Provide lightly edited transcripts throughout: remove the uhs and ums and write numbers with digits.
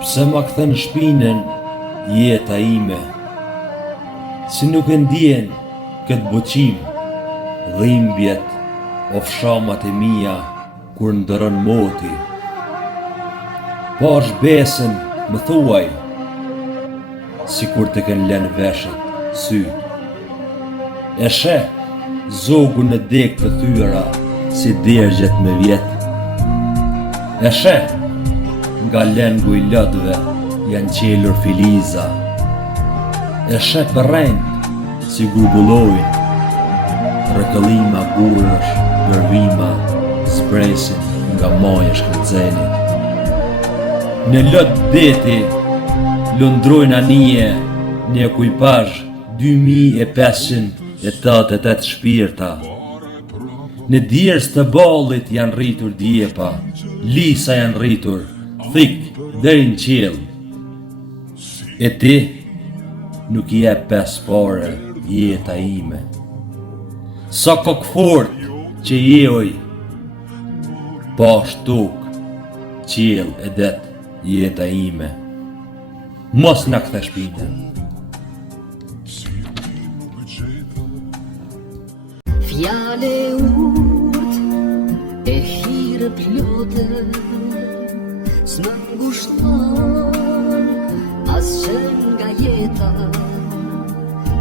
Pse ma kthen shpinën jeta ime, si nuk e ndjen këtë boqim, dhimbjet o fshamat e mia kur ndërën moti. Pash besën më thuaj, si kur të ken lënë veshët syt. E sheh zogun në dek të thyra si dergjet me vjet. E sheh nga lengu i lodhve janë qelur filiza. E sheh përrejnë si gubullojnë, rëkëllima gurësh, gërvima, zbresin nga maja shkëllëzenit. Në lot deti, lundrojnë anije një ekipazh 2588 shpirta. Në djerës të ballit janë rritur djepa, lisa janë rritur, thik deri në qiell. E ti nuk i e pes pare jeta ime. Sa kokfort që jehoj, pa shtuk, qiell e det jeta ime. Mos na kthe shpinën. Fjale urt e hire plotë, s'më ngushton as që nga jeta,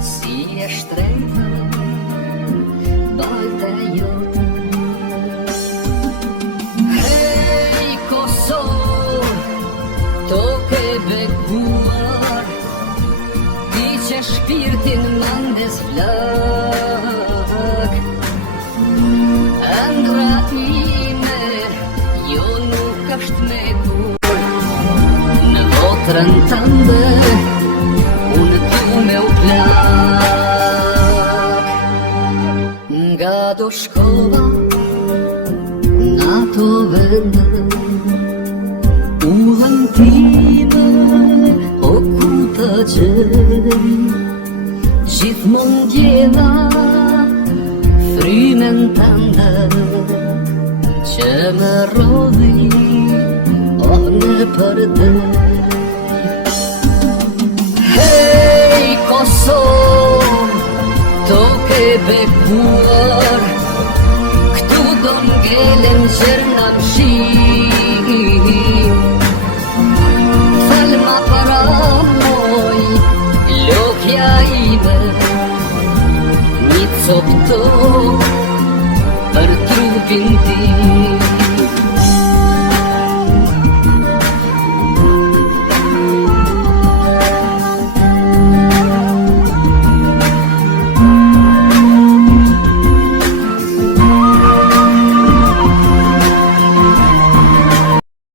si e shtrejtë balte jote. Hej Kosovë, toke bekuar, ti që shpirtin mandes flak. Ëndra ime, jo nuk është me kur, në votrën tënde, unë du me u plak. Nga do shkova, në ato vende, udhën time, o ku të gjeri, gjithmon djeva, frymen tënde, që më rodhi, oh në përdej. Hej Kosovë, toke bekuar, këtu do ngelen gjërna